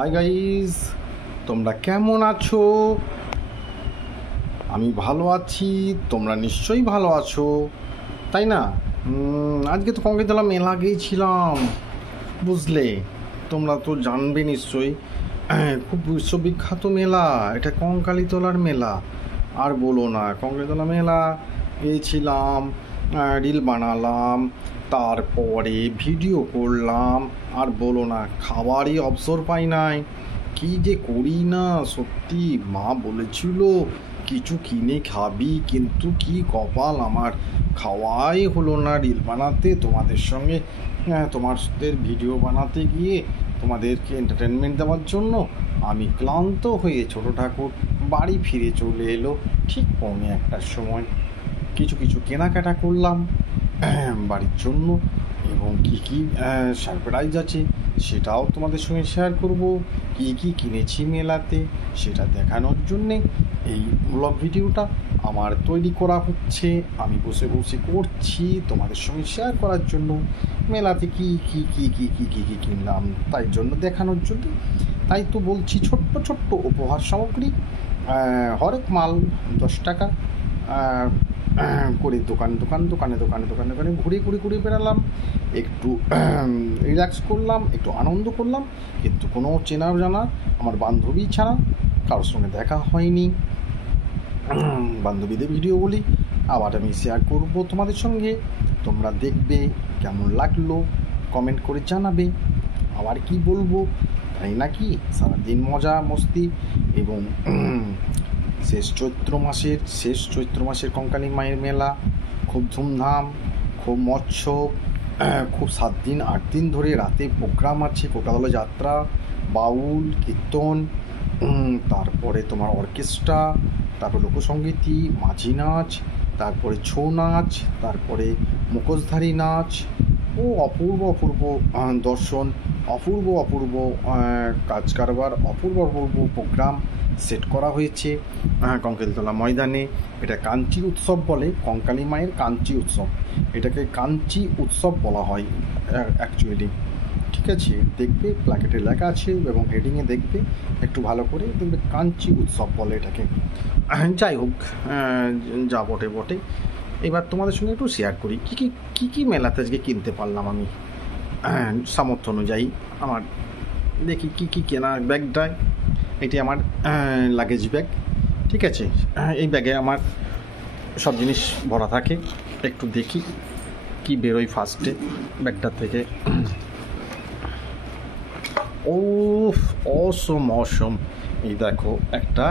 Hi guys, তোমরা কেমন আছো? আমি ভালো আছি, তোমরা নিশ্চয়ই ভালো আছো, তাই না? আজকে তো কঙ্কালীতলা মেলা গিয়েছিলাম, বুঝলে? তোমরা তো জানবে নিশ্চয়ই, খুব বিশ্ববিখ্যাত মেলা এটা, কঙ্কালীতলার মেলা। আর বলো না, কঙ্কালীতলা মেলা গিয়েছিলাম, রিল বানালাম, তারপরে ভিডিও করলাম। আর বলো না, খাবারই অবসর পাই নাই, কি যে করি না। সত্যি মা বলেছিল কিছু কিনে খাবি, কিন্তু কি কপাল আমার, খাওয়াই হলো না। রিল বানাতে, তোমাদের সঙ্গে তোমাদের ভিডিও বানাতে গিয়ে তোমাদেরকে এন্টারটেনমেন্ট দেওয়ার জন্য আমি ক্লান্ত হয়ে ছোট ঠাকুর বাড়ি ফিরে চলে এলো ঠিক 1:45টার সময়। কিছু কেনাকাটা করলাম বাড়ির জন্য, এবং কি সারপ্রাইজ আছে সেটাও তোমাদের সঙ্গে শেয়ার করব। কি কিনেছি মেলাতে সেটা দেখানোর জন্যে এই ব্লগ ভিডিওটা আমার তৈরি করা হচ্ছে। আমি বসে করছি তোমাদের সঙ্গে শেয়ার করার জন্য, মেলাতে কি কিনলাম তাই জন্য দেখানোর জন্য। তাই তো বলছি, ছোট্ট উপহার সামগ্রী, হরেক মাল 10 টাকা করে দোকানে ঘুরে বেড়ালাম, একটু রিল্যাক্স করলাম, একটু আনন্দ করলাম। কিন্তু কোনো চেনা জানা আমার বান্ধবী ছাড়া কারোর সঙ্গে দেখা হয়নি। বান্ধবীদের ভিডিও বলি আবার আমি শেয়ার করব তোমাদের সঙ্গে, তোমরা দেখবে কেমন লাগলো, কমেন্ট করে জানাবে। আবার কি বলবো, তাই নাকি? সারাদিন মজা মস্তি, এবং শেষ চৈত্র মাসের কঙ্কালী মায়ের মেলা, খুব ধুমধাম, খুব মৎসব, খুব 7 দিন 8 দিন ধরে রাতে প্রোগ্রাম আছে, কলকাতা যাত্রা, বাউল কীর্তন, তারপরে তোমার অর্কেস্ট্রা, তারপর লোকসঙ্গীতি, মাঝি নাচ, তারপরে ছৌ নাচ, তারপরে মুখোশধারী নাচ। ও অপূর্ব দর্শন, অপূর্ব কাজ কারবার, অপূর্ব প্রোগ্রাম সেট করা হয়েছে কঙ্কালীতলা ময়দানে। এটা কাঞ্চি উৎসব বলে, কঙ্কালী মায়ের কাঞ্চি উৎসব, এটাকে কাঞ্চি উৎসব বলা হয় অ্যাকচুয়ালি। ঠিক আছে, দেখবে প্ল্যাকেটে লেখা আছে এবং হেডিংয়ে দেখবে একটু ভালো করে দেখবে, কাঞ্চি উৎসব বলে এটাকে। যাই হোক, যা বটে। এবার তোমাদের সঙ্গে একটু শেয়ার করি কি মেলাতে আজকে কিনতে পারলাম আমি সামর্থ্য অনুযায়ী। আমার দেখি কি কেনা ব্যাগটায়, এটি আমার লাগেজ ব্যাগ। ঠিক আছে, এই ব্যাগে আমার সব জিনিস ভরা থাকে। একটু দেখি কি বেরোয় ফার্স্টে ব্যাগটা থেকে। ও অসম, এই দেখো একটা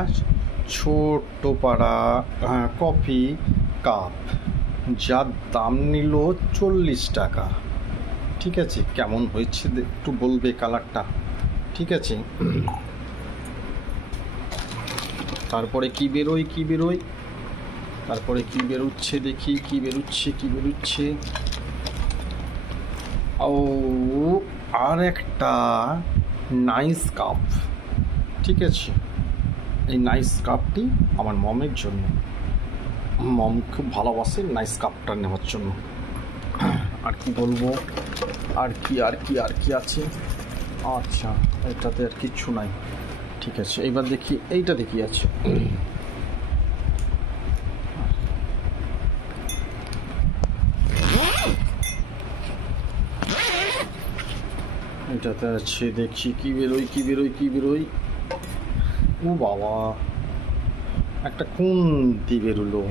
ছোট্ট পাড়া কফি কাপ, যার দাম নিল 40 টাকা। ঠিক আছে, কেমন হয়েছে একটু বলবে কালারটা। ঠিক আছে, তারপরে কি বেরোয়, তারপরে কি বেরোচ্ছে দেখি, কি বেরোচ্ছে। ও, আর একটা নাইস কাপ। ঠিক আছে, এই নাইস কাপটি আমার মমের জন্য, মম খুব ভালোবাসে নাইস কাপটা নেওয়ার জন্য। আর কি বলবো, আর কি আছে? আচ্ছা, এটাতে আর কিচ্ছু নাই। ঠিক আছে, এইবার দেখি এইটাতে কি আছে। এটাতে আছে, দেখছি কি বেরোয়। ও বাবা, একটা খুন্তি বেরোলো।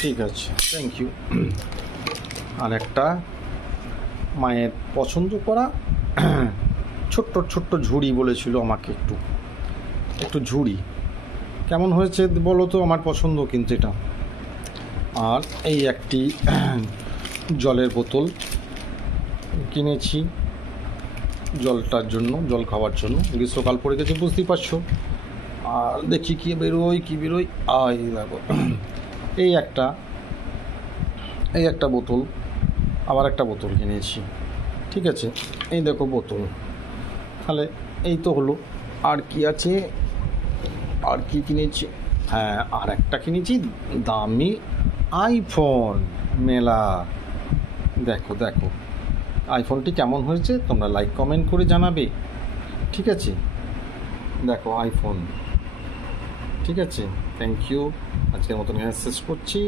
ঠিক আছে, থ্যাংক ইউ। আর একটা মায়ের পছন্দ করা ছোট্ট ঝুড়ি বলেছিল আমাকে, একটু ঝুড়ি। কেমন হয়েছে বলো তো, আমার পছন্দ কিন্তু এটা। আর এই একটি জলের বোতল কিনেছি জলটার জন্য, জল খাওয়ার জন্য। গ্রীষ্মকাল পড়ে গেছে, বুঝতেই পারছো। আর দেখি কি বেরোয়। এই দেখো, এই একটা বোতল, আবার একটা বোতল কিনেছি। ঠিক আছে, এই দেখো বোতল। তাহলে এই তো হলো। আর কি আছে, আর কি কিনেছি? হ্যাঁ, আর একটা কিনেছি দামি আইফোন মেলা। দেখো আইফোনটি কেমন হয়েছে তোমরা লাইক কমেন্ট করে জানাবে। ঠিক আছে, দেখো আইফোন। ঠিক আছে, থ্যাংক ইউ, আজকের মতন এখানে শেষ করছি।